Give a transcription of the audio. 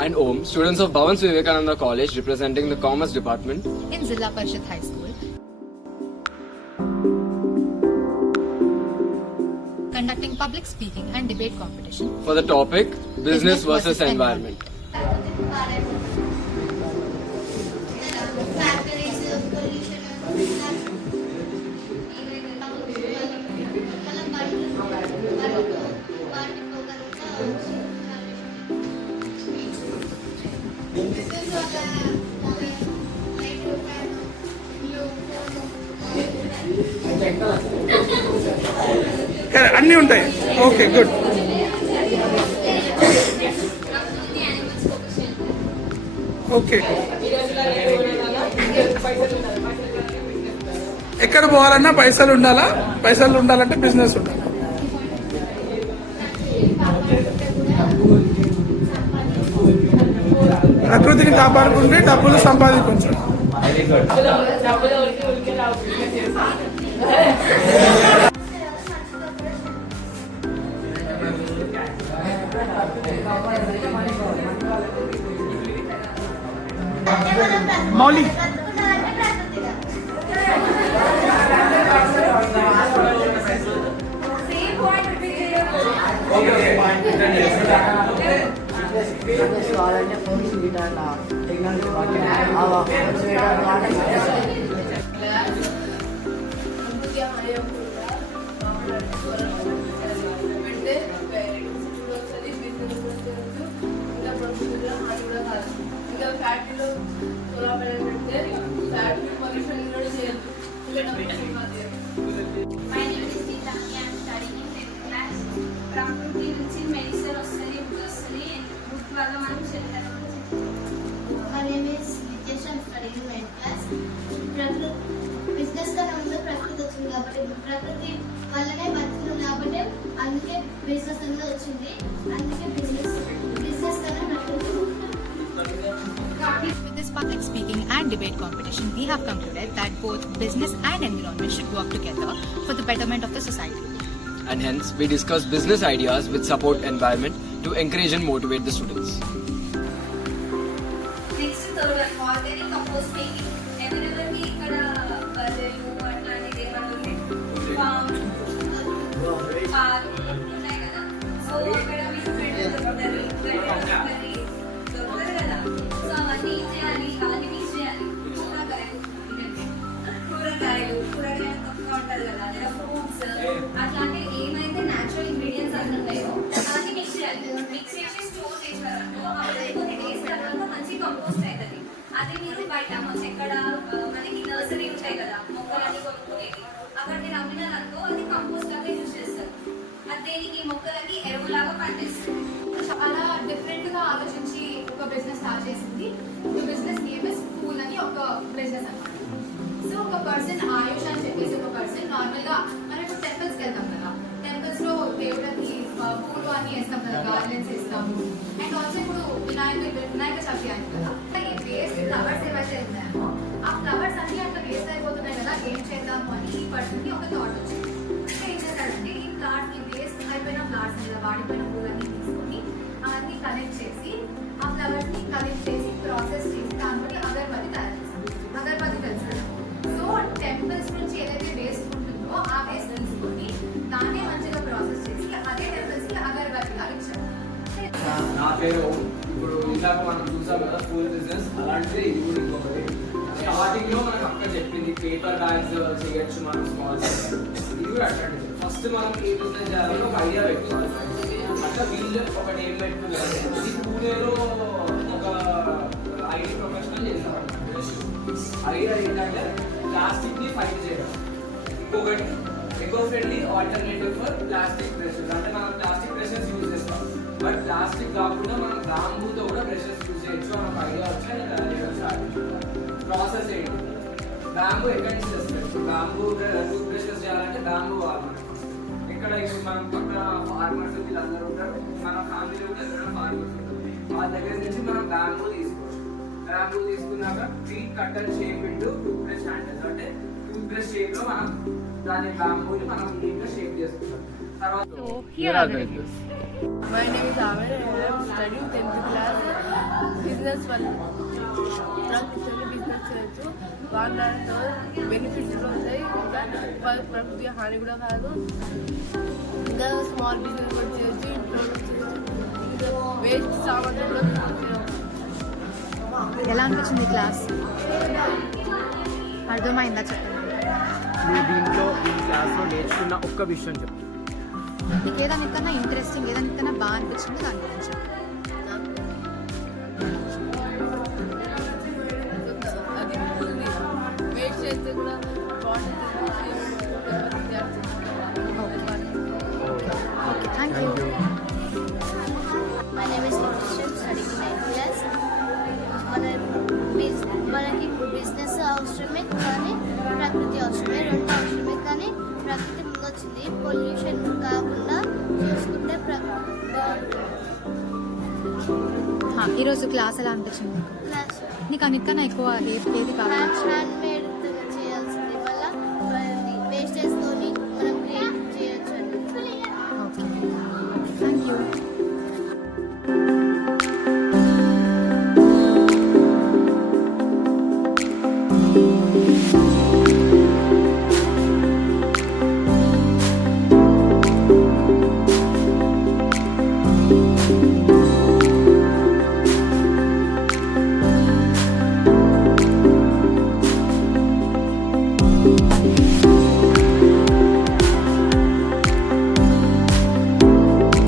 and Om, students of Bhavans Vivekananda College representing the Commerce Department in Zilla Parishad High School, conducting public speaking and debate competition for the topic Business versus Environment. అన్నీ ఉంటాయి. Okay, good. Okay, ఎక్కడ పోవాలన్నా పైసలు ఉండాలా? పైసలు ఉండాలంటే business ఉండాలి. ప్రకృతిని కాపాడుకుంటే డబ్బులు సంపాదించు. Mouli My name is Neeta. I am studying in 10th class. ప్రకృతి నుంచి మెడిసిన్ వస్తుంది, ఫుడ్ వస్తుంది, ఫుడ్ వల్ల మనం shelter. My name is Nitesh. I am studying in 9th class. Business కన్నా ముందు ప్రకృతి వచ్చింది కాబట్టి ప్రకృతి వల్లనే బతుకున్నాం కాబట్టి అందుకే బిజినెస్ అనేది వచ్చింది. అందుకే బిజినెస్ కన్నా ప్రకృతి. With this public speaking and debate competition, we have concluded that both business and environment should work together for the betterment of the society. And hence, we discuss business ideas which support environment to encourage and motivate the students. Next organic compost making. ఎవరెవరికి ఇక్కడ బర్రెలు అట్లాంటివి ఏమన్నా form ఉన్నాయి కదా, so అక్కడ మీకు దొరుకుతారు కదా, సో అవన్నీ ఏం చేయాలి, అవన్నీ మిక్స్ చేయాలి. కూరగాయలు తక్కువ ఉంటుంది కదా, లేదా ఫ్రూట్స్ అట్లాంటి ఏమైతే న్యాచురల్ ఇంగ్రీడియంట్స్ అన్నీ ఉంటాయో అవన్నీ మిక్స్ చేయాలి. మిక్స్ చేసి స్టోర్ చేసారనుకో అప్పుడు కొన్ని డేస్ తర్వాత మంచి కంపోస్ట్ అవుతుంది. అది మీరు బయట ఎక్కడ మనకి నర్సరీ ఉంటాయి కదా, మొక్కలన్నీ కొనుక్కునేవి, అక్కడ మీరు అమ్మినారనుకో అది కంపోస్ట్ లాగా యూజ్ చేస్తారు. అది దేనికి మొక్కలకి ఎరువులాగా పనిచేస్తుంది. చాలా డిఫరెంట్ గా ఆలోచించి ఒక బిజినెస్ స్టార్ట్ చేసింది. బిజినెస్ నేమ్ ఇస్ పూల్ అని ఒక బిజినెస్ అన్నమాట. సో ఒక పర్సన్ ఆయుష్ అని చెప్పేసి ఒక పర్సన్ నార్మల్ గా మనం ఇప్పుడు టెంపుల్స్ కి వెళ్తాం కదా, టెంపుల్స్ లో దేవుడికి పూలు అని వేస్తాం కదా, గార్లెన్స్ వేస్తాము. అండ్ ఆల్సో ఇప్పుడు వినాయక చవితి అని కదా, ఈ వేస్ట్ ఫ్లవర్స్ ఏవైతే ఉన్నాయో ఆ ఫ్లవర్స్ అన్ని అట్లా వేస్ట్ అయిపోతున్నాయి కదా, ఏం చేద్దాము అని ఈ పర్సన్ కి ఒక థాట్ వచ్చింది. ఏం చేశారంటే ఈ ప్లాట్ ని వేస్ట్ అయిపోయిన ప్లాట్స్ మీద వాడిపోయిన పూలన్నీ తీసుకొని అవన్నీ కలెక్ట్ చేసి ఆ ఫ్లవర్స్ ని కలెక్ట్ చేసి ప్రాసెస్ చేసి దానిపై అగరబత్తి తయారు చేశారు. అగరబత్తి తెలుసు. సో టెంపుల్స్ నుంచి ఏదైతే వేస్ట్ ఉంటుందో ఆ వేస్ట్ తీసుకొని దాన్ని మంచిగా ప్రాసెస్ చేసి అదే టెంపుల్స్ కి అగరబత్తిగా ఇచ్చారు. నా పేరు ఓం. ఇప్పుడు ఇందాక మనం చూసాం కదా ఫుల్ బిజినెస్, అలాంటిది ఇది కూడా ఇంకొకటి. స్టార్టింగ్ లో మనకు అక్కడ చెప్పింది పేపర్ బ్యాగ్స్ చేయొచ్చు మనం స్మాల్. ఇది కూడా అట్లాంటిది. ఫస్ట్ మనం ఏ బిజినెస్ చేయాలని ఒక ఐడియా పెట్టుకోవాలి. అట్లా వీళ్ళు ఒకటి ఏం పెట్టుకున్నారు, ఇది పూణేలో ఒక ఐటీ ప్రొఫెషనల్ చేస్తారు. ఐడియా ఏంటంటే ప్లాస్టిక్ ని ఫైట్ చేయడం. ఇంకొకటి eco friendly alternative for plastic brushes. అంటే మనం ప్లాస్టిక్ బ్రషెస్ యూజ్ చేస్తాం, బట్ ప్లాస్టిక్ కాకుండా మనం బ్యాంబూతో కూడా బ్రషెస్ యూజ్ చేయొచ్చు అని ఒక ఐడియా వచ్చి ప్రాసెస్ ఏంటి, బ్యాంబూ ఎక్కడి నుంచి తెస్తారు, బ్యాంబూ టూత్ బ్రషెస్ చేయాలంటే బ్యాంబూ కావాలి. ఇక్కడ ఇప్పుడు మనం పక్కన ఫార్మర్స్ వీళ్ళందరూ ఉంటారు, మన ఫ్యామిలీలో కూడా ఎవరైనా ఫార్మర్స్ ఉంటారు, వాళ్ళ దగ్గర నుంచి మనం బ్యాంబూ తీసుకోవచ్చు. బ్యాంబూ తీసుకున్నాక treat cutter shape into tooth brush handles, అంటే టూత్ బ్రష్ షేప్ లో మనం దాని బ్యాంబూని మనం నీట్గా షేప్ చేసుకుంటాం. తర్వాత So here are the reviews. My name is Amir and I am studying 10th class. Business వల్ల నాకు చిన్న బిజినెస్ చేయొచ్చు. వాళ్ళతో బెనిఫిట్స్ కూడా ఉంటాయి, ఇంకా ప్రకృతి హాని కూడా కాదు. ఇంకా స్మాల్ బిజినెస్ కూడా చేయొచ్చు, ఇంట్లో ఇంకా వేస్ట్ సామాన్లు కూడా ఎలా అనిపించింది క్లాస్? అర్థమైందా చెప్పండి. నువ్వు దీంట్లో ఈ క్లాస్లో నేర్చుకున్న ఒక్క విషయం చెప్పు. నీకు ఏదానికన్నా ఇంట్రెస్టింగ్, ఏదానికన్నా బాగా అనిపించింది దాని గురించి. అది వేస్ట్ చేస్తే కూడా water okay, thank you. My name is Christian, studying 9th class. మనకి బిజినెస్ అవసరమే కానీ ప్రకృతి అవసరమే, రెండు అవసరమే. కానీ ప్రకృతి ముందు వచ్చింది, పొల్యూషన్ కాకుండా చూసుకుంటే ఈరోజు క్లాస్ ఎలా అనిపించింది? ప్లస్ నీకు అన్నిటికన్నా ఎక్కువ ఏది బాగా నచ్చింది? Hand made